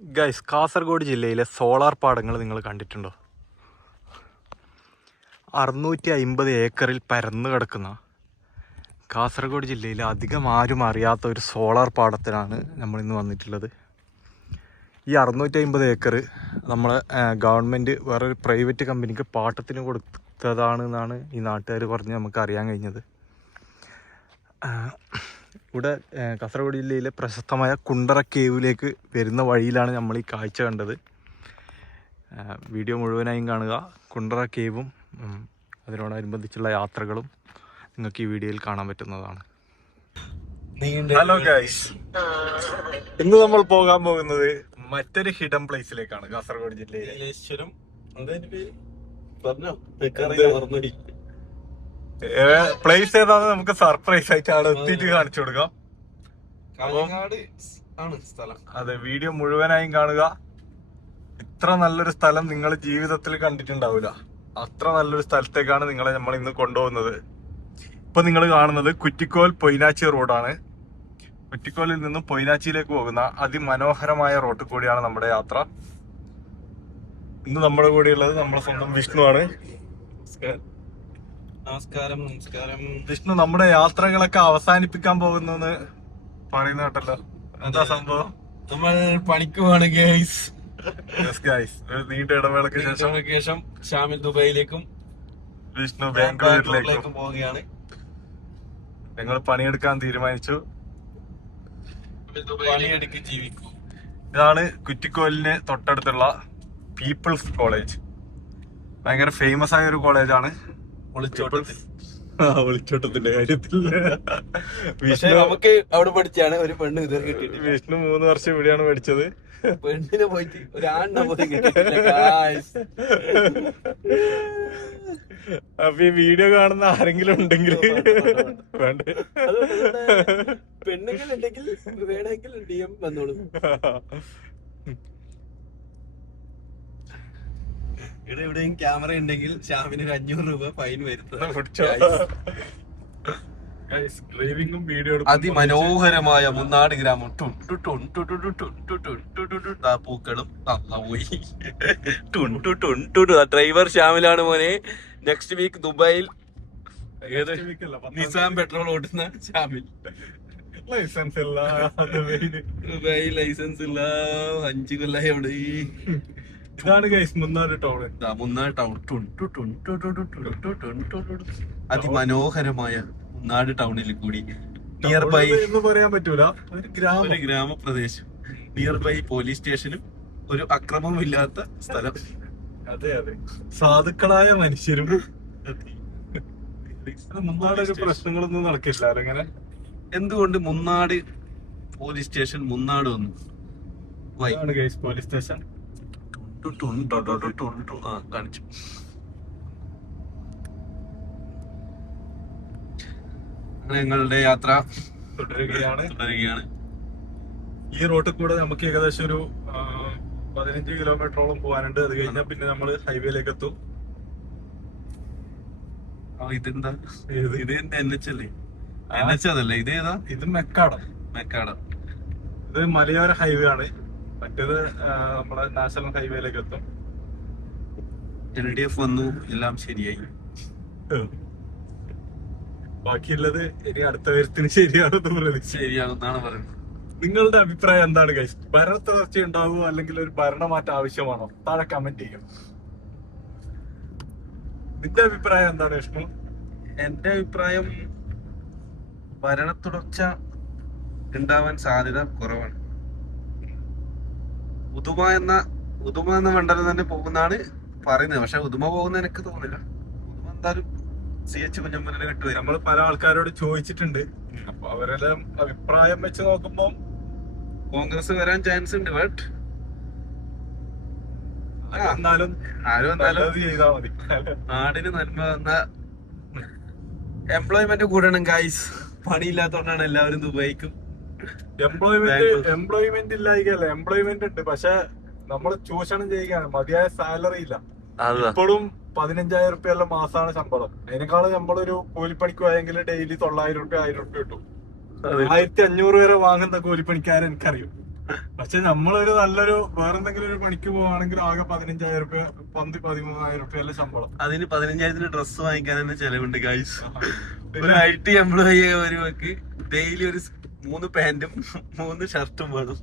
Guys, Kasaragod ജില്ലയിലെ solar പാടങ്ങൾ നിങ്ങൾ കണ്ടിട്ടുണ്ടോ? 650 ഏക്കറിൽ പരന്നു കിടക്കുന്ന കാസർഗോഡ് ജില്ലയിൽ അധികം ആരും അറിയാത്ത ഒരു സോളാർ പാടത്തിനാണ് നമ്മളിന്ന് വന്നിട്ടുള്ളത്. ഈ 650 ഏക്കർ നമ്മളെ ഗവൺമെൻറ് വേറൊരു പ്രൈവറ്റ് കമ്പനിക്ക് പാട്ടത്തിന് കൊടുത്തതാണെന്നാണ് ഈ നാട്ടുകാർ പറഞ്ഞ് നമുക്ക് അറിയാൻ കഴിഞ്ഞത്. ഇവിടെ കാസർഗോഡ് ജില്ലയിലെ പ്രശസ്തമായ കുണ്ടറ കേവിലേക്ക് വരുന്ന വഴിയിലാണ് നമ്മൾ ഈ കാഴ്ച കണ്ടത്. വീഡിയോ മുഴുവനായും കാണുക. കുണ്ടറ കേവും അതിനോടനുബന്ധിച്ചുള്ള യാത്രകളും നിങ്ങൾക്ക് ഈ വീഡിയോയിൽ കാണാൻ പറ്റുന്നതാണ്. ഹലോ ഗൈസ്, ഇന്ന് നമ്മൾ പോകാൻ പോകുന്നത് മറ്റൊരു ഹിഡൻ പ്ലേസിലേക്കാണ്. കാസർഗോഡ് ജില്ലയിലെ പ്ലേസ് ഏതാന്ന് നമുക്ക് സർപ്രൈസ് ആയിട്ട് അവിടെ എത്തിയിട്ട് കാണിച്ചു കൊടുക്കാം. അതെ, വീഡിയോ മുഴുവനായും കാണുക. ഇത്ര നല്ലൊരു സ്ഥലം നിങ്ങൾ ജീവിതത്തിൽ കണ്ടിട്ടുണ്ടാവില്ല. അത്ര നല്ലൊരു സ്ഥലത്തേക്കാണ് നിങ്ങളെ നമ്മൾ ഇന്ന് കൊണ്ടുപോകുന്നത്. ഇപ്പൊ നിങ്ങൾ കാണുന്നത് കുറ്റിക്കോൽ പൊയ്നാച്ചി റോഡാണ്. കുറ്റിക്കോലിൽ നിന്നും പൊയ്നാച്ചിയിലേക്ക് പോകുന്ന അതിമനോഹരമായ റോഡിൽ കൂടിയാണ് നമ്മുടെ യാത്ര. ഇന്ന് നമ്മുടെ കൂടെയുള്ളത് നമ്മുടെ സ്വന്തം വിഷ്ണു ആണ്. നമസ്കാരം. നമസ്കാരം വിഷ്ണു, നമ്മുടെ യാത്രകളൊക്കെ അവസാനിപ്പിക്കാൻ പോകുന്നു പറയുന്ന കേട്ടല്ലോ, എന്താ സംഭവം? നമ്മൾ പണിക്ക് പോവാണ് ഗൈസ്. ഒരു നീണ്ട ഇടവേളയ്ക്ക് ശേഷം ഷാമിൽ ദുബൈയിലേക്കും വിഷ്ണു ബാംഗ്ലൂരിലേക്കും പോവുകയാണ്. ഞങ്ങൾ പണിയെടുക്കാൻ തീരുമാനിച്ചു. പണിയെടുക്ക് ജീവിക്കും. ഇതാണ് കുറ്റിക്കോലിന് തൊട്ടടുത്തുള്ള പീപ്പിൾസ് കോളേജ്. ഭയങ്കര ഫേമസ് ആയ ഒരു കോളേജാണ്. ഒളിച്ചോട്ടത്തിന്റെ കാര്യത്തിൽ നമുക്ക് അവിടെ പഠിച്ചാണ് ഒരു പെണ്ണ് ഇതുവരെ കിട്ടിയിട്ട്. വിഷ്ണു 3 വർഷം ഇവിടെയാണ് പഠിച്ചത്. പെണ്ണിനെ പോയിട്ട് ഒരാണിനെ പോയി. അപ്പൊ ഈ വീഡിയോ കാണുന്ന ആരെങ്കിലും ഉണ്ടെങ്കിൽ വേണ്ട, പെണ്ണുങ്ങൾ ഉണ്ടെങ്കിൽ വേണമെങ്കിൽ DM വന്നോളൂ. ഇവിടെ എവിടെയും ക്യാമറ ഉണ്ടെങ്കിൽ ഷാമിന് 500 രൂപ ഫൈൻ വരുത്തുക. അതിമനോഹരമായ മുന്നാട് ഗ്രാമം. പൂക്കളും ഡ്രൈവർ ഷാമിലാണ് മോനെ. നെക്സ്റ്റ് വീക്ക് ദുബായിൽ നിസാം പെട്രോൾ ഓടുന്ന ഷാമിൽ. ലൈസൻസ് ഇല്ല, ദുബായിൽ ലൈസൻസ് ഇല്ല. 5 കൊല്ലായി അവിടെ. ഇതാണ് guys Munnad town. Munnad town. അതിമനോഹരമായ മുന്നാട് ടൗണിൽ കൂടി നിയർ ബൈ എന്ന് പറയാൻ പറ്റൂല, ഒരു ഗ്രാമപ്രദേശം. നിയർ ബൈ പോലീസ് സ്റ്റേഷനും ഒരു അക്രമമില്ലാത്ത സ്ഥലം. അതെ അതെ, സാധുക്കളായ മനുഷ്യരും. മുന്നാട് ഒരു പ്രശ്നങ്ങളൊന്നും നടക്കില്ല. അങ്ങനെ എന്തുകൊണ്ട് മുന്നാട് പോലീസ് സ്റ്റേഷൻ മുന്നാട് വന്നു? പോലീസ് സ്റ്റേഷൻ കാണിച്ചു. ഞങ്ങളുടെ യാത്ര തുടരുകയാണ്. ഈ ഈ റോട്ടിൽ കൂടെ നമുക്ക് ഏകദേശം ഒരു 15 കിലോമീറ്ററോളം പോകാനുണ്ട്. അത് കഴിഞ്ഞാൽ പിന്നെ നമ്മള് ഹൈവേയിലേക്ക് എത്തും. ഇതെന്താ? ഇത് NH അല്ലേ? NH അതല്ലേ? ഇതേതാ? ഇത് മെക്കാട. ഇത് മലയോര ഹൈവേ ആണ്. മറ്റേത് നമ്മളെ നാഷണൽ ഹൈവേയിലേക്ക് എത്തും. LDF വന്നു, എല്ലാം ശരിയായി. ബാക്കിയുള്ളത് ഇനി അടുത്ത കാര്യത്തിന് ശരിയാകുന്നാണ് പറയുന്നത്. നിങ്ങളുടെ അഭിപ്രായം എന്താണ് ഗൈസ്? ഭരണ തുടർച്ച ഉണ്ടാവുമോ അല്ലെങ്കിൽ ഒരു ഭരണമാറ്റം ആവശ്യമാണോ? താഴെ കമന്റ് ചെയ്യും. നിന്റെ അഭിപ്രായം എന്താണ് വിഷ്ണു? എന്റെ അഭിപ്രായം ഭരണ തുടർച്ച ഉണ്ടാവാൻ സാധ്യത കുറവാണ്. ഉദുമ എന്ന മണ്ഡലം തന്നെ പോകുന്നാണ് പറയുന്നത്. പക്ഷെ ഉദുമ പോകുന്ന എനിക്ക് തോന്നുന്നില്ല. ഉദുമ എന്തായാലും CH കുഞ്ഞമ്പലിനെ കിട്ടുവരും. നമ്മൾ പല ആൾക്കാരോട് ചോദിച്ചിട്ടുണ്ട്. അപ്പൊ അവരെല്ലാം അഭിപ്രായം വെച്ച് നോക്കുമ്പോ കോൺഗ്രസ് വരാൻ ചാൻസ് ഉണ്ട്. ബട്ട് എന്നാലും ചെയ്താൽ മതി. നാടിന് നന്മ വന്ന എംപ്ലോയ്മെന്റ് കൂടണം ഗൈസ്. പണിയില്ലാത്തോണ്ടാണ് എല്ലാവരും ദുബായിക്കും. എംപ്ലോയ്മെന്റ് ഇല്ലായിക്കല്ല, എംപ്ലോയ്മെന്റ് ഉണ്ട്. പക്ഷെ നമ്മൾ ചൂഷണം ചെയ്യുകയാണ്. മതിയായ സാലറി ഇല്ല. ഇപ്പോഴും 15,000 റുപ്യ മാസമാണ് ശമ്പളം. അതിനേക്കാളും നമ്മളൊരു കൂലിപ്പണിക്ക് പോയെങ്കിൽ ഡെയിലി 900 റുപ്യ 1000 റുപ്യ കിട്ടും. 1500 വരെ വാങ്ങുന്ന കൂലിപ്പണിക്കാരെ എനിക്കറിയും. പക്ഷെ നമ്മളൊരു നല്ലൊരു വേറെന്തെങ്കിലും ഒരു പണിക്ക് പോവാണെങ്കിൽ ആകെ 15,000 രൂപ 13,000 രൂപയല്ല ശമ്പളം. അതിന് 15,000 ഡ്രസ്സ് വാങ്ങിക്കാൻ തന്നെ ചെലവുണ്ട് ഗൈസ്. ഒരു IT എംപ്ലോയി ഒരുവർക്ക് ഡെയിലി ഒരു 3 പാന്റും 3 ഷർട്ടും വേണം.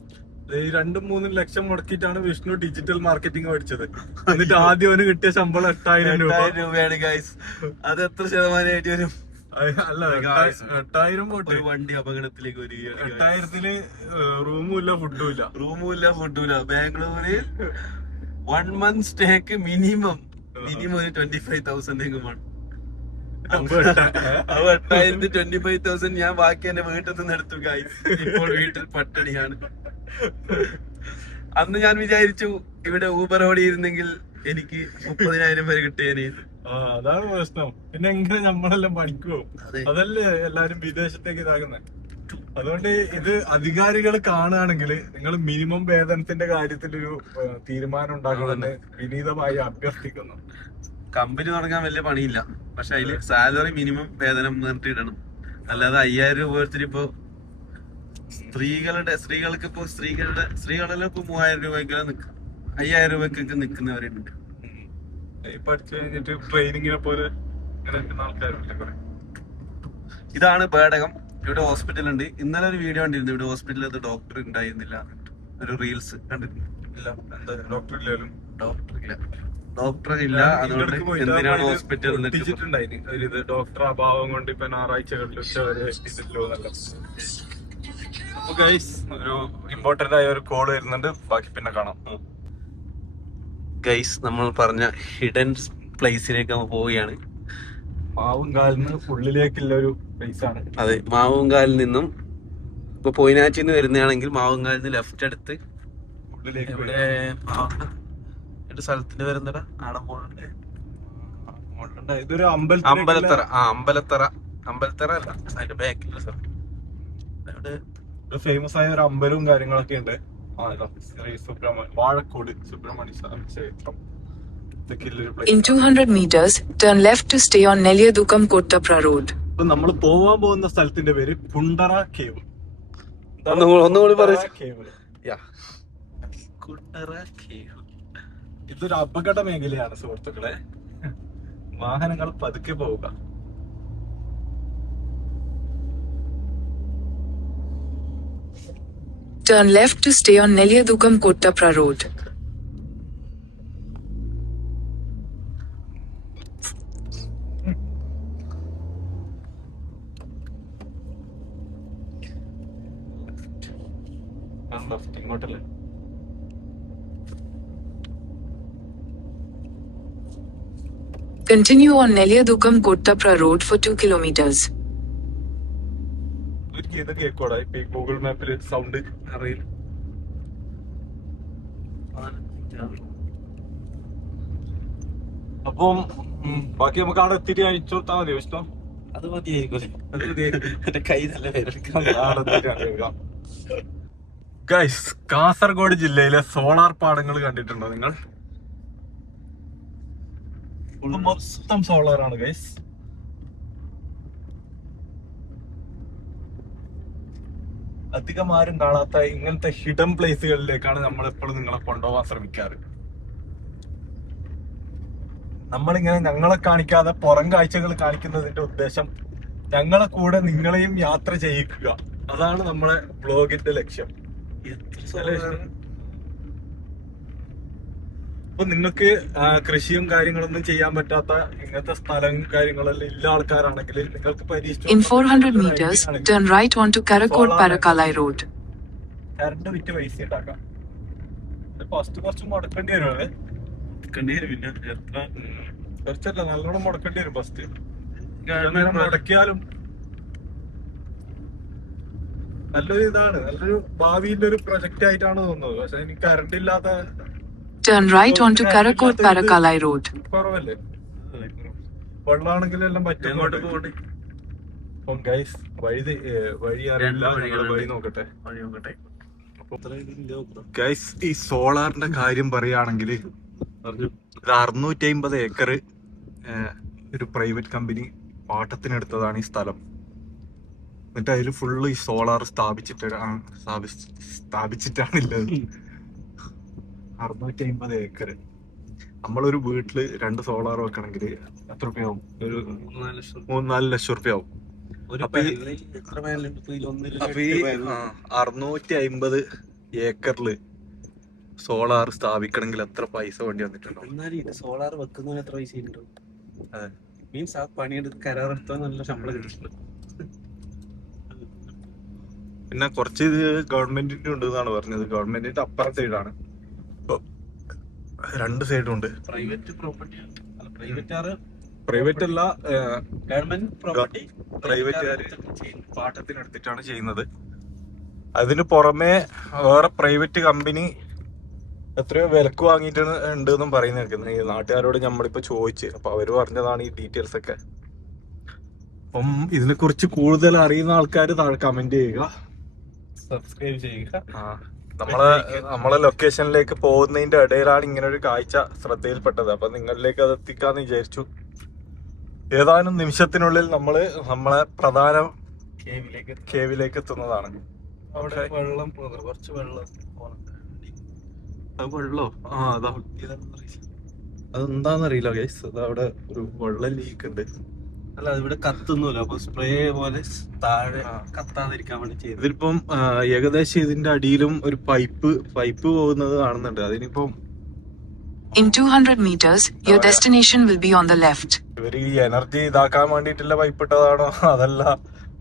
ഈ 2-3 ലക്ഷം മുടക്കിയിട്ടാണ് വിഷ്ണു ഡിജിറ്റൽ മാർക്കറ്റിംഗ് പഠിച്ചത്. എന്നിട്ട് ആദ്യം അവന് കിട്ടിയ ശമ്പളം 8,000 രൂപയാണ് ഗൈസ്. അത് എത്ര ശതമാനമായിട്ട് വരും? അല്ല 8,000 പോട്ടെ. ഒരു വണ്ടി അപകടത്തിലേക്ക് ഒരു 8,000-ന് റൂമും ഇല്ല ഫുഡും ഇല്ല. ബാംഗ്ലൂരിൽ 1 month സ്റ്റേക്ക് മിനിമം ഒരു 25,000 വേണം. അപ്പൊ 8,000 25,000 ഞാൻ ബാക്കി എന്റെ വീട്ടിൽ നിന്ന് എടുത്തു ഗൈസ്. ഇപ്പോൾ വീട്ടിൽ പട്ടിണിയാണ്. അന്ന് ഞാൻ വിചാരിച്ചു ഇവിടെ ഊബർ ഓടിയിരുന്നെങ്കിൽ എനിക്ക് 30,000 വരെ കിട്ടിയേനെ. അതാണ് പ്രശ്നം. പിന്നെ എങ്ങനെ നമ്മളെല്ലാം പഠിക്കുവോ? അതല്ലേ എല്ലാരും വിദേശത്തേക്ക് ഇതാകുന്നത്. അതുകൊണ്ട് ഇത് അധികാരികൾ കാണുകയാണെങ്കിൽ നിങ്ങൾ മിനിമം വേതനത്തിന്റെ കാര്യത്തിൽ ഒരു തീരുമാനം ഉണ്ടാക്കണമെന്ന് വിനീതമായി അഭ്യർത്ഥിക്കുന്നു. കമ്പനി തുടങ്ങാൻ വലിയ പണിയില്ല, പക്ഷെ അതില് സാലറി മിനിമം വേതനം നിർത്തിയിടണം. അല്ലാതെ 5,000 രൂപ എടുത്തിട്ട് സ്ത്രീകളെല്ലാം ഇപ്പൊ 3,000 രൂപയ്ക്കെല്ലാം നിൽക്കും. 5,000 രൂപയ്ക്കൊക്കെ നിൽക്കുന്നവരുണ്ട്. പഠിച്ചു കഴിഞ്ഞിട്ട് ട്രെയിനിങ്ങിനെ പോലെ ആൾക്കാരുണ്ട്. ഇതാണ് പേടകം. ഇവിടെ ഹോസ്പിറ്റൽ ഉണ്ട്. ഇന്നലെ ഒരു വീഡിയോ കണ്ടിരുന്നു. ഇവിടെ ഹോസ്പിറ്റലിൽ ഡോക്ടർ ഉണ്ടായിരുന്നില്ല. ഒരു റീൽസ് കണ്ടിരുന്നു. ഡോക്ടർ ഇല്ല. അതുകൊണ്ട് എന്തിനാണ് ഹോസ്പിറ്റലിൽ ഡോക്ടർ അഭാവം കൊണ്ട് ഇപ്പൊ ഞായറാഴ്ചകളിൽ ഒരു ഇമ്പോർട്ടന്റ് ആയ ഒരു കോള് വരുന്നുണ്ട്. ബാക്കി പിന്നെ കാണാം. ഗൈസ്, നമ്മൾ പറഞ്ഞ ഹിഡൻ പ്ലേസിലേക്ക് നമ്മൾ പോവുകയാണ്. മാവുംകാലിന് ഉള്ളിലേക്കുള്ള ഒരു പ്ലേസ് ആണ്. അതെ, മാവുംകാലിൽ നിന്നും ഇപ്പൊ പൊയിനാച്ചിൽ നിന്ന് വരുന്നതാണെങ്കിൽ മാവുംകാലിൽ നിന്ന് ലെഫ്റ്റ് എടുത്ത് ഉള്ളിലേക്ക് സ്ഥലത്തിന്റെ വരുന്നടാ ആടെ ഇതൊരു അമ്പലത്തറ അല്ല, അതിന്റെ ബാക്കിലുള്ള സ്ഥലം. ഫേമസ് ആയ ഒരു അമ്പലവും കാര്യങ്ങളൊക്കെ ഉണ്ട്. ശ്രീ വാഴക്കോട് സുബ്രഹ്മണ്യ സ്വാമി ക്ഷേത്രം. In 200 meters, turn left to stay on Nelliyadukam Kottapra Road. നമ്മൾ പോവാൻ പോകുന്ന സ്ഥലത്തിന്റെ പേര് കുണ്ടറ കേവ്. ഒന്നുകൂടി പറയൂ. ഇതൊരു അപകട മേഖലയാണ് സുഹൃത്തുക്കളെ. വാഹനങ്ങൾ പതുക്കെ പോവുക. Turn left to stay on Nelliyadukam Kottapra Road. ഇങ്ങോട്ടല്ലേ? Continue on Nelliyadukam Kottapra Road for 2 kilometers. ഇത് കേക്കോടാ ഇപ്പൊ ഗൂഗിൾ മാപ്പില് സൗണ്ട് അറിയില്ല. അപ്പം ബാക്കി നമുക്ക് അവിടെ എത്തിയിട്ട് അയച്ചു കൊടുത്താൽ മതി. ഇഷ്ടം അത് മതിയായിരിക്കും. കൈ നല്ല ഗൈസ്, കാസർഗോഡ് ജില്ലയിലെ സോളാർ പാടങ്ങൾ കണ്ടിട്ടുണ്ടോ നിങ്ങൾ? മൊത്തം സോളാർ ആണ് ഗൈസ്. അധികം ആരും കാണാത്ത ഇങ്ങനത്തെ ഹിഡൻ പ്ലേസുകളിലേക്കാണ് നമ്മൾ എപ്പോഴും നിങ്ങളെ കൊണ്ടുപോകാൻ ശ്രമിക്കാറ്. നമ്മളിങ്ങനെ ഞങ്ങളെ കാണിക്കാതെ പുറം കാഴ്ചകൾ കാണിക്കുന്നതിന്റെ ഉദ്ദേശം ഞങ്ങളെ കൂടെ നിങ്ങളെയും യാത്ര ചെയ്യിക്കുക. അതാണ് നമ്മളെ വ്ലോഗിന്റെ ലക്ഷ്യം. അപ്പൊ നിങ്ങൾക്ക് കൃഷിയും കാര്യങ്ങളൊന്നും ചെയ്യാൻ പറ്റാത്ത ഇങ്ങനത്തെ സ്ഥലം കാര്യങ്ങളെല്ലാം ഇല്ല ആൾക്കാരാണെങ്കിൽ നിങ്ങൾക്ക് In 400 meters, turn right onto Karakot Parakalai Road. Current വിറ്റ് പൈസ ഉണ്ടാക്കാം. ഫസ്റ്റ് കുറച്ച് മുടക്കേണ്ടി വരും. പിന്നെ കുറച്ചല്ല, നല്ലോണം മുടക്കേണ്ടി വരും ഫസ്റ്റ്. മുടക്കിയാലും നല്ലൊരു ഇതാണ്, നല്ലൊരു ഭാവിയിലെ ഒരു പ്രൊജക്റ്റ് ആയിട്ടാണ് തോന്നുന്നത്. പക്ഷെ എനിക്ക് കറണ്ട് ഇല്ലാത്ത Turn right onto Karakot Parakalai Road. കുറവല്ലേ? വെള്ളാണെങ്കിലും എല്ലാം പറ്റും. എങ്ങോട്ട് പോകണ്ടേ? അപ്പം ഗൈസ് വഴി അറിയില്ല. വഴി നോക്കട്ടെ. ഗൈസ്, ഈ സോളാറിന്റെ കാര്യം പറയുകയാണെങ്കിൽ 650 ഏക്കർ ഒരു പ്രൈവറ്റ് കമ്പനി പാട്ടത്തിനെടുത്തതാണ് ഈ സ്ഥലം. എന്നിട്ട് അതിൽ ഫുള്ള് ഈ സോളാർ സ്ഥാപിച്ചിട്ടാണുള്ളത്. 650 ഏക്കർ. നമ്മളൊരു വീട്ടില് 2 സോളാർ വെക്കണമെങ്കിൽ എത്ര രൂപയാവും? ഒരു 3-4 ലക്ഷം റുപ്യ ആവും. അപ്പൊ ഈ 650 ഏക്കറില് സോളാർ സ്ഥാപിക്കണമെങ്കിൽ എത്ര പൈസ വേണ്ടി വന്നിട്ടുണ്ടോ? സോളാർ വെക്കുന്നതിന് എത്ര പൈസ ഉണ്ടാവും? അതെ, മീൻസ് ആ പണിയെടുത്ത് കരാറെടുത്താൽ നല്ല ശമ്പളം കിട്ടിയിട്ടുണ്ട്. പിന്നെ കുറച്ച് ഇത് ഗവൺമെന്റിന്റെ ഉണ്ട് എന്നാണ് പറഞ്ഞത്. ഗവൺമെന്റിന്റെ അപ്പുറ സൈഡാണ്. 2 സൈഡും ഉണ്ട്. പ്രൈവറ്റ് പ്രോപ്പർട്ടി പ്രൈവറ്റ് അല്ല, ഗവൺമെന്റ് പ്രോപ്പർട്ടി പ്രൈവറ്റുകാര് പാട്ടത്തിനെടുത്തിട്ടാണ് ചെയ്യുന്നത്. അതിന് പുറമെ വേറെ പ്രൈവറ്റ് കമ്പനി എത്രയോ വിലക്ക് വാങ്ങിയിട്ട് ഉണ്ട് എന്നും പറയുന്ന കേൾക്കുന്നത്. ഈ നാട്ടുകാരോട് നമ്മളിപ്പോ ചോദിച്ച്, അപ്പൊ അവര് പറഞ്ഞതാണ് ഈ ഡീറ്റെയിൽസ് ഒക്കെ. അപ്പം ഇതിനെ കുറിച്ച് കൂടുതൽ അറിയുന്ന ആൾക്കാർ താഴെ കമന്റ് ചെയ്യുക, സബ്സ്ക്രൈബ് ചെയ്യുക. നമ്മളെ ലൊക്കേഷനിലേക്ക് പോകുന്നതിന്റെ ഇടയിലാണ് ഇങ്ങനെ ഒരു കാഴ്ച ശ്രദ്ധയിൽപ്പെട്ടത്. അപ്പൊ നിങ്ങളിലേക്ക് അത് എത്തിക്കാന്ന് വിചാരിച്ചു. ഏതാനും നിമിഷത്തിനുള്ളിൽ നമ്മളെ പ്രധാന കേവിലേക്ക് എത്തുന്നതാണ്. അവിടെ വെള്ളം കുറച്ച് വെള്ളം വെള്ളോ? അതാ, അതെന്താന്നറിയില്ല ഗൈസ്. അതവിടെ ഒരു വെള്ളം ലീക്ക് ഉണ്ട്. അല്ല, ഇവിടെ കത്തുന്നില്ല. അപ്പൊ സ്പ്രേ പോലെ താഴെ കത്താതിരിക്കാൻ വേണ്ടി ചെയ്തു. ഇതിപ്പം ഏകദേശം ഇതിന്റെ അടിയിലും ഒരു പൈപ്പ് പോകുന്നത് കാണുന്നുണ്ട്. അതിനിപ്പം In 200 meters, your destination will be on the left. ഇവര് ഈ എനർജി ഇതാക്കാൻ വേണ്ടിയിട്ടുള്ള പൈപ്പ് ഇട്ടതാണോ അതല്ല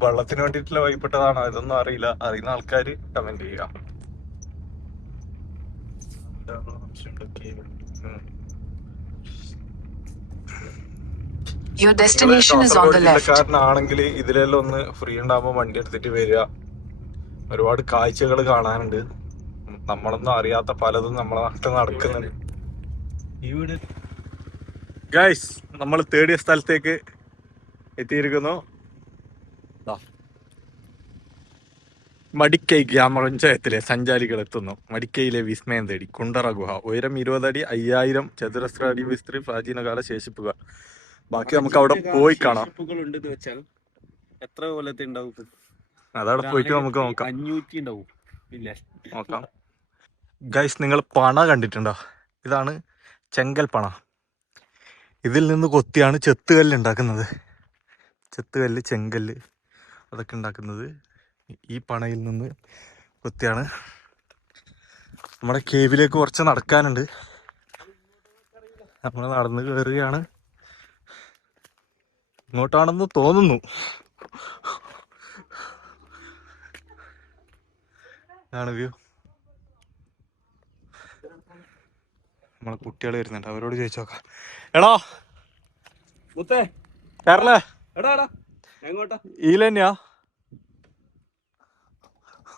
വെള്ളത്തിന് വേണ്ടിയിട്ടുള്ള പൈപ്പ് ഇട്ടതാണോ ഇതൊന്നും അറിയില്ല. അറിയുന്ന ആൾക്കാര് കമന്റ് ചെയ്യുക. Your destination is on the left. ാണെങ്കിൽ ഇതിലെല്ലാം ഒന്ന് ഫ്രീ ഉണ്ടാകുമ്പോൾ വണ്ടി എടുത്തിട്ട് വരിക. ഒരുപാട് കാഴ്ചകൾ കാണാനുണ്ട്. നമ്മളൊന്നും അറിയാത്ത പലതും നമ്മളെ നാട്ടിൽ നടക്കുന്നുണ്ട്. ഗൈസ്, നമ്മൾ തേടിയ സ്ഥലത്തേക്ക് എത്തിയിരിക്കുന്നു. മടിക്കൈ ഗ്രാമപഞ്ചായത്തിലെ സഞ്ചാരികൾ എത്തുന്നു. മടിക്കൈയിലെ വിസ്മയം തേടി കുണ്ടറ ഗുഹ. ഉയരം 20 അടി, 5000 ചതുരശ്ര അടി വിസ്തൃതി, പ്രാചീനകാല ശേഷിപ്പുക. ബാക്കി നമുക്ക് അവിടെ പോയി കാണാം. എത്ര കൊല്ലത്തെ ഉണ്ടാവും? അതവിടെ പോയിട്ട് നമുക്ക് നോക്കാം. 500 ഉണ്ടാവും. ഇല്ല, നോക്കാം. ഗൈസ്, നിങ്ങൾ പണ കണ്ടിട്ടുണ്ടോ? ഇതാണ് ചെങ്കൽ പണ. ഇതിൽ നിന്ന് കൊത്തിയാണ് ചെത്തുകല്ല് ഉണ്ടാക്കുന്നത്. ചെത്തുകല്ല്, ചെങ്കല്ല് അതൊക്കെ ഉണ്ടാക്കുന്നത് ഈ പണയിൽ നിന്ന് കൊത്തിയാണ്. നമ്മുടെ കേവിലേക്ക് കുറച്ച് നടക്കാനുണ്ട്. നമ്മൾ നടന്ന് കയറുകയാണ്. ഇങ്ങോട്ടാണെന്ന് തോന്നുന്നു. ഇതാണ് വ്യൂ. നമ്മളെ കുട്ടികൾ വരുന്നുണ്ട്. അവരോട് ചോദിച്ചു നോക്കാം. എടാ കേരളേ, എങ്ങോട്ടാ? ഈലെന്നെയാ?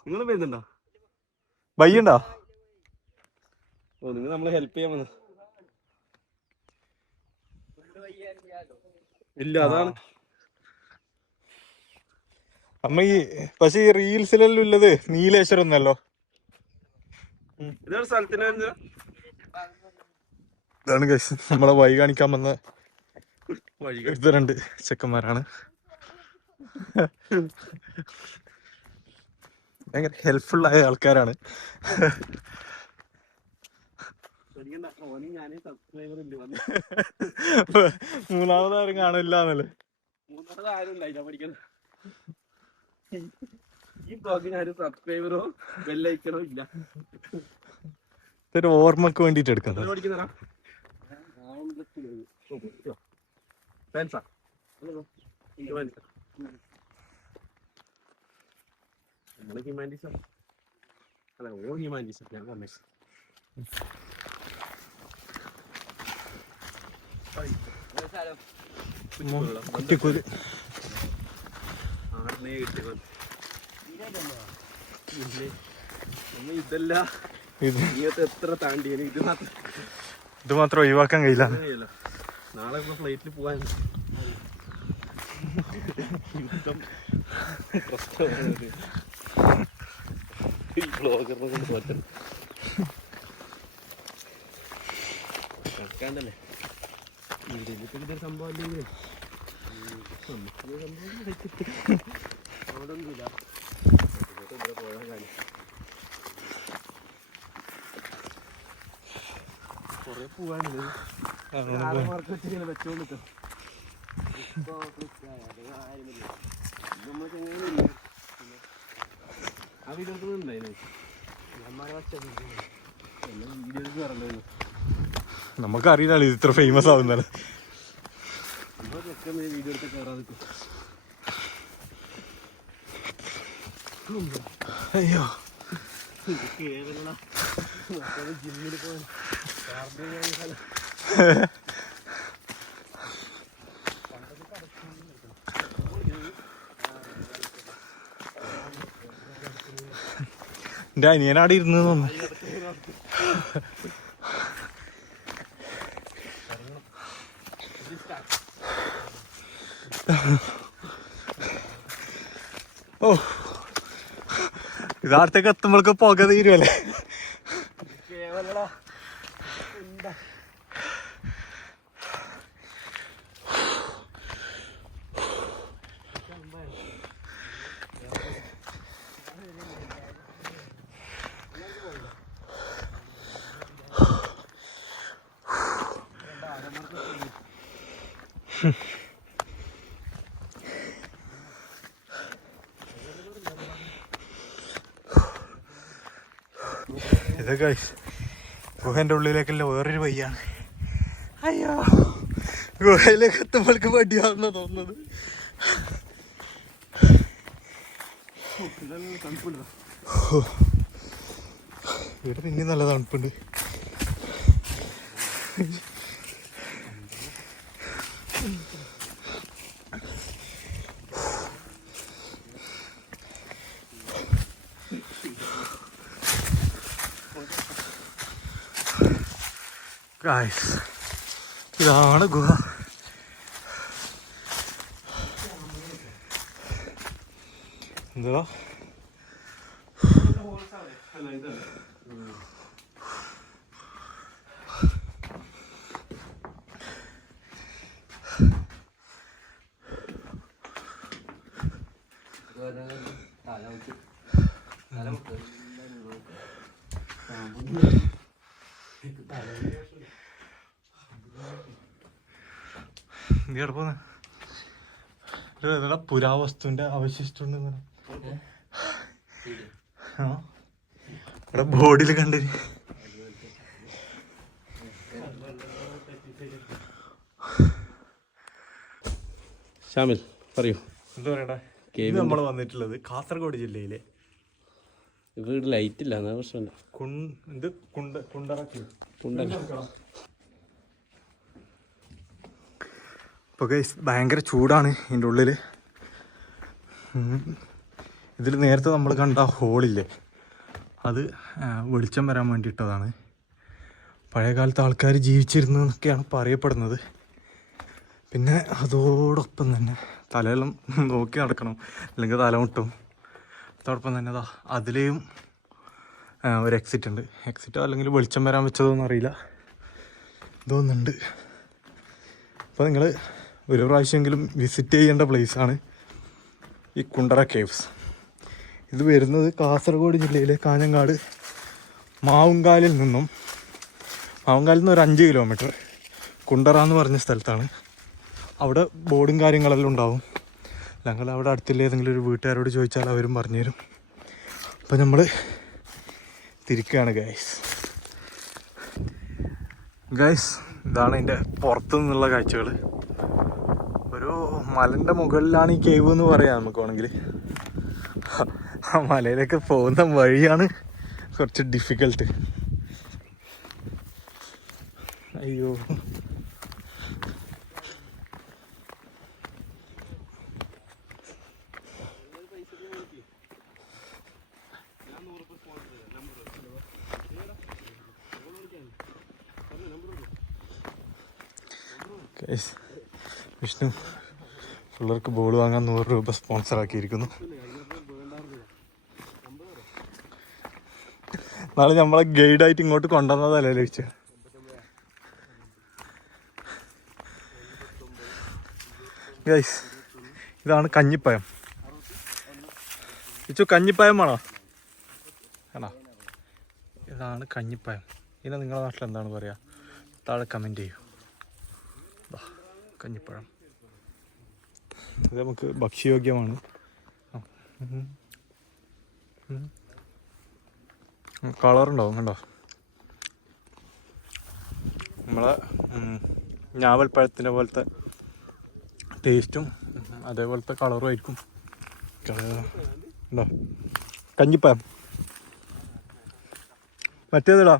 നിങ്ങൾ വരുന്നുണ്ടോ? ബയ്യുണ്ടോ? ഓ, നിങ്ങൾ നമ്മളെ ഹെൽപ്പ് ചെയ്യാൻ വന്നു. ഇല്ല, അതാണ് അമ്മ. പക്ഷെ ഈ റീൽസിലെല്ലാം ഉള്ളത് നീലേശ്വരം എന്നല്ലോ. ഇതൊരു സ്ഥലത്തിന് ഇതാണ് ഗൈസ് നമ്മളെ വഴി കാണിക്കാൻ വന്ന ഇത് 2 ചെക്കന്മാരാണ്. ഭയങ്കര ഹെൽപ്ഫുൾ ആയ ആൾക്കാരാണ്. മൂന്നാമതാരും കാണില്ല എന്നല്ലേ? ഈ ബ്ലോഗിന് ആരും സബ്സ്ക്രൈബറോ ബെല്ലൈക്കണോ ഇല്ല. ഇതൊരു ഓർമ്മക്ക് വേണ്ടിട്ട് എടുക്കുന്നത്. നമ്മള് ഹ്യൂമാനിറ്റീസ് അല്ല, ഓ ഹ്യൂമാനിറ്റീസ് ഞാൻ കൊമേഴ്സ്. കുറ്റിക്കൂര് ആടിനെ കിട്ടി ഇതല്ല. ഇങ്ങനത്തെ എത്ര താണ്ടിയാണ് ഇത് മാത്രം ഒഴിവാക്കാൻ കഴിയില്ല. നാളെ ഫ്ലൈറ്റിൽ പോവാൻ യുദ്ധം പ്രശ്നമാണ്. ഈ ബ്ലോഗറിനെ കൊണ്ട് തോറ്റം കേൾക്കാണ്ടല്ലേ. ഇതൊരു സംഭവം അല്ലേ? നമുക്ക് സംഭവം കൊറേ പോവാനുണ്ട്. വെച്ചോണ്ടിട്ടോ ആ വീഡിയോ എടുക്കുന്നുണ്ടായിരുന്നു. വീഡിയോസ് പറഞ്ഞിരുന്നു. നമുക്കറിയില്ലല്ലോ ഇത് ഇത്ര ഫേമസ് ആവുന്നത്. വീഡിയോ എടുത്ത് കയറാതെ അയ്യോ ജിമ്മിൽ പോകാൻ എൻ്റെ അനിയനാടെ ഇരുന്ന് തോന്നുന്നു. ഓ ഇതാടത്തേക്ക് എത്തുമ്പോഴേക്ക് പുക തീരുമല്ലേ. ഇതൊക്കെ ഗുഹൻ്റെ ഉള്ളിലേക്കല്ല വേറൊരു വയ്യാണ്. അയ്യോ ഗുഹയിലേക്ക് എത്തുമ്പോഴേക്ക് വടിയാണെന്ന് തോന്നുന്നത്. ഇവിടെ പിന്നെ നല്ല തണുപ്പുണ്ട്. ഗായ്സ് ഇതാണ് ഗുഹ. എന്താ നീ എവിടെ പോന്നെ? പുരാവസ്തുവിന്റെ അവശിഷ്ടം ഇവിടെ ബോർഡിൽ കണ്ടിന്. ഷാമിൽ പറയൂ. എന്താ പറയടാ, നമ്മൾ വന്നിട്ടുള്ളത് കാസർഗോഡ് ജില്ലയിലെ വീട് ലൈറ്റ് ഇല്ല എന്നാ പ്രശ്നമില്ല. ഇപ്പോൾ ഭയങ്കര ചൂടാണ് ഇതിൻ്റെ ഉള്ളിൽ. ഇതിൽ നേരത്തെ നമ്മൾ കണ്ട ഹോളില്ലേ, അത് വെളിച്ചം വരാൻ വേണ്ടിയിട്ടതാണ്. പഴയകാലത്ത് ആൾക്കാർ ജീവിച്ചിരുന്നു എന്നൊക്കെയാണ് പറയപ്പെടുന്നത്. പിന്നെ അതോടൊപ്പം തന്നെ തലയെല്ലാം നോക്കി നടക്കണം, അല്ലെങ്കിൽ തലമുട്ടും. അതോടൊപ്പം തന്നെ അതിലെയും ഒരു എക്സിറ്റ് ഉണ്ട്. എക്സിറ്റോ അല്ലെങ്കിൽ വെളിച്ചം വരാൻ വെച്ചതൊന്നും അറിയില്ല, ഇതൊന്നുണ്ട്. അപ്പോൾ നിങ്ങൾ ഒരു പ്രാവശ്യമെങ്കിലും വിസിറ്റ് ചെയ്യേണ്ട പ്ലേസാണ് ഈ കുണ്ടറ കേവ്സ്. ഇത് വരുന്നത് കാസർഗോഡ് ജില്ലയിലെ കാഞ്ഞങ്ങാട് മാവുങ്കാലിൽ നിന്ന് ഒരു 5 കിലോമീറ്റർ കുണ്ടറ എന്ന് പറഞ്ഞ സ്ഥലത്താണ്. അവിടെ ബോർഡും കാര്യങ്ങളെല്ലാം ഉണ്ടാവും. ഞങ്ങൾ അവിടെ അടുത്തുള്ള ഏതെങ്കിലും ഒരു വീട്ടുകാരോട് ചോദിച്ചാൽ അവരും പറഞ്ഞുതരും. അപ്പോൾ നമ്മൾ തിരിക്കുകയാണ് ഗൈസ്. ഇതാണ് ഇതിൻ്റെ പുറത്തു നിന്നുള്ള കാഴ്ചകൾ. ഒരു മലൻ്റെ മുകളിലാണ് ഈ കേവ് എന്ന് പറയാം നമുക്ക് വേണമെങ്കിൽ. ആ മലയിലേക്ക് പോകുന്ന വഴിയാണ് കുറച്ച് ഡിഫിക്കൽട്ട്. അയ്യോ വിഷ്ണു പിള്ളേർക്ക് ബോൾ വാങ്ങാൻ 100 രൂപ സ്പോൺസറാക്കിയിരിക്കുന്നു. നാളെ നമ്മളെ ഗൈഡായിട്ട് ഇങ്ങോട്ട് കൊണ്ടുവന്നതല്ലേ ലഭിച്ച. ഗൈസ് ഇതാണ് കഞ്ഞിപ്പഴം. ഇച്ചു കഞ്ഞിപ്പായം വേണോ? ആണോ? ഇതാണ് കഞ്ഞിപ്പായം. ഇതിനെ നിങ്ങളുടെ നാട്ടിൽ എന്താണ് പറയുക? താഴെ കമൻറ്റ് ചെയ്യൂ. കഞ്ഞിപ്പഴം ഇത് നമുക്ക് ഭക്ഷ്യയോഗ്യമാണ്. കളറുണ്ടാവും കണ്ടോ? നമ്മളെ ഞാവൽപ്പഴത്തിൻ്റെ പോലത്തെ ടേസ്റ്റും അതേപോലത്തെ കളറും ആയിരിക്കും. ഉണ്ടോ കഞ്ഞിപ്പഴം? മറ്റേതിടാ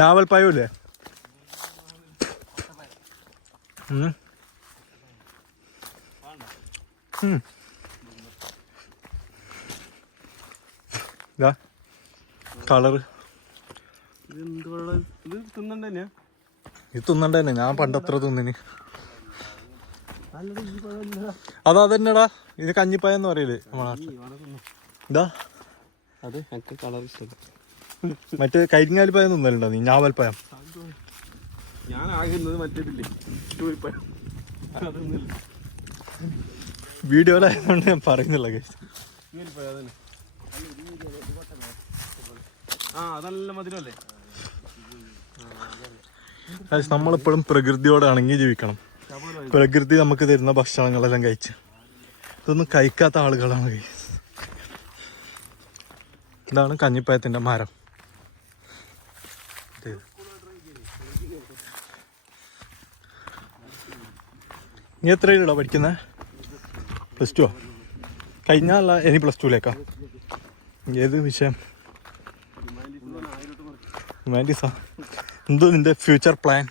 ഞാവൽപ്പഴം ഇല്ലേ? ഇതാ കളറ്. ഇത് തിന്നണ്ടേ? ഇത് തിന്നണ്ട തന്നെ. ഞാൻ പണ്ടത്ര തിന്നിന്. അതാ തന്നെടാ ഇത് കഞ്ഞിപ്പായം എന്ന് പറയല് നമ്മളെ. ഇതാ അതെ എനിക്ക് കളർ ഇഷ്ടം. മറ്റേ കരിങ്ങാലിപ്പായം തിന്നലുണ്ടോ നീ? ഞാവൽപ്പായം ഞാൻ ആകുന്നത് മറ്റേതില്ലേ വീഡിയോയിലായതുകൊണ്ട് ഞാൻ പറയുന്നില്ല. അതല്ല മധുരല്ലേ. നമ്മളിപ്പോഴും പ്രകൃതിയോടെ ഇണങ്ങി ജീവിക്കണം. പ്രകൃതി നമുക്ക് തരുന്ന ഭക്ഷണങ്ങളെല്ലാം കഴിച്ച് ഇതൊന്നും കഴിക്കാത്ത ആളുകളാണ്. ഇതാണ് കഞ്ഞിപ്പായത്തിൻ്റെ മരം. നീ എത്രയിലാ പഠിക്കുന്നത്? +2 കഴിഞ്ഞല്ല? ഇനി +2ലേക്കാ? ഏത് വിഷയം? ഹ്യൂമാനിറ്റീസാ? എന്തോ നിന്റെ ഫ്യൂച്ചർ പ്ലാൻ?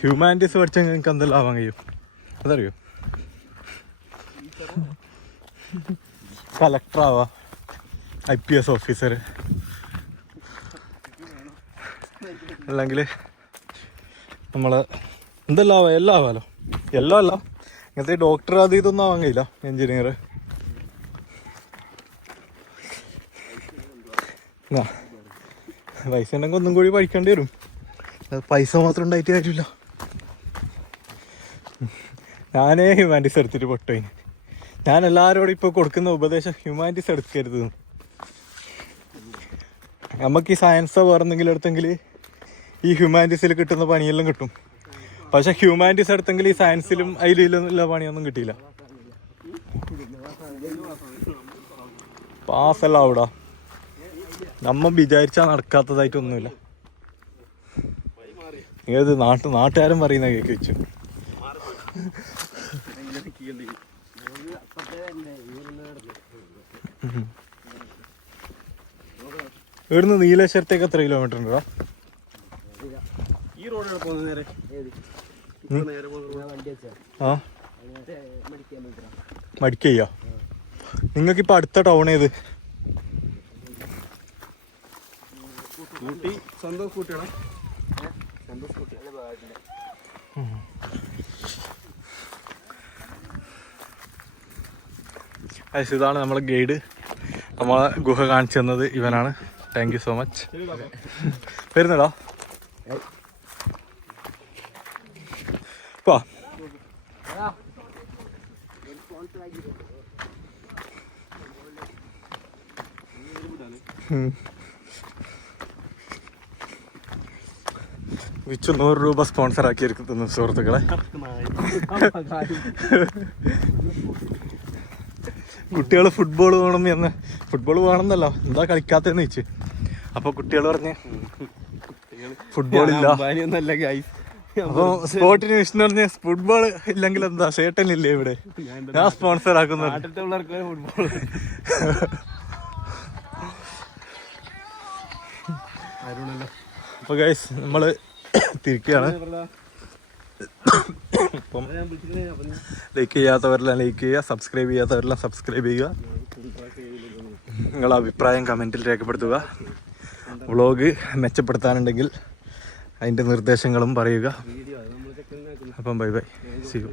ഹ്യൂമാനിറ്റീസ് പഠിച്ചാൽ നിങ്ങൾക്ക് എന്തെല്ലാം ആവാൻ കഴിയും അതറിയോ? കളക്ടറാവാ, IPS ഓഫീസർ, അല്ലെങ്കിൽ നമ്മൾ എന്തെല്ലാം ആവാം. എല്ലാം ആവാമല്ലോ. എല്ലാം അല്ല, ഇങ്ങനത്തെ ഡോക്ടർ അത് ഇതൊന്നും ആവാൻ കഴിയില്ല. എൻജിനീയർ പൈസ ഉണ്ടെങ്കിൽ ഒന്നും കൂടി പഠിക്കേണ്ടി വരും. അത് പൈസ മാത്രം ഉണ്ടായിട്ട് കാര്യമില്ല. ഞാനേ ഹ്യൂമാനിറ്റീസ് എടുത്തിട്ട് പൊട്ടുപോയി. ഞാൻ എല്ലാവരോടും ഇപ്പോൾ കൊടുക്കുന്ന ഉപദേശം ഹ്യൂമാനിറ്റീസ് എടുക്കരുത്. നമുക്ക് ഈ സയൻസോ വേറെ എന്തെങ്കിലും എടുത്തെങ്കിൽ ഈ ഹ്യൂമാനിറ്റീസിൽ കിട്ടുന്ന പണിയെല്ലാം കിട്ടും. പക്ഷെ ഹ്യൂമാനിറ്റീസ് എടുത്തെങ്കിൽ ഈ സയൻസിലും അതിലും ഉള്ള പണിയൊന്നും കിട്ടിയില്ല. പാസ്സല്ല അവിടെ നമ്മ വിചാരിച്ചാൽ നടക്കാത്തതായിട്ടൊന്നുമില്ല. ഏത് നാട്ടുകാരും പറയുന്ന കേക്ക് വെച്ചു. ഇവിടുന്ന് നീലേശ്വരത്തേക്ക് എത്ര കിലോമീറ്റർ ഉണ്ടോ? ഈ റോഡ് പോകുന്ന നേരെ ആ മടിക്കയ്യ. നിങ്ങൾക്കിപ്പോൾ അടുത്ത ടൗൺ ഏത്? സന്തോഷ് കൂട്ടിയാണോ? ഇതാണ് നമ്മളെ ഗൈഡ്. നമ്മളെ ഗുഹ കാണിച്ചു തന്നത് ഇവനാണ്. Thank you so much. വരുന്നടാ പോ. വിച്ചു 100 രൂപ സ്പോൺസർ ആക്കിയിരിക്കുന്നു സുഹൃത്തുക്കളെ. കുട്ടികൾ ഫുട്ബോൾ വേണമെന്നല്ലോ, എന്താ കളിക്കാത്തെന്ന് ചോദിച്ചു. അപ്പൊ കുട്ടികൾ പറഞ്ഞ് ഫുട്ബോൾ ഇല്ല. അപ്പൊ സ്പോർട്ടിന് വിഷ്ണു പറഞ്ഞ് ഫുട്ബോൾ ഇല്ലെങ്കിൽ എന്താ, ചേട്ടനില്ലേ ഇവിടെ, ഞാൻ സ്പോൺസർ ആക്കുന്നു. അപ്പൊ ഗൈസ് നമ്മള് തിരിക്കുകയാണ്. അപ്പം ലൈക്ക് ചെയ്യാത്തവരെല്ലാം ലൈക്ക് ചെയ്യുക, സബ്സ്ക്രൈബ് ചെയ്യാത്തവരെല്ലാം സബ്സ്ക്രൈബ് ചെയ്യുക. നിങ്ങളുടെ അഭിപ്രായം കമൻറ്റിൽ രേഖപ്പെടുത്തുക. വ്ളോഗ് മെച്ചപ്പെടുത്താനുണ്ടെങ്കിൽ അതിൻ്റെ നിർദ്ദേശങ്ങളും പറയുക. അപ്പം ബൈ ബൈ, സീ യു.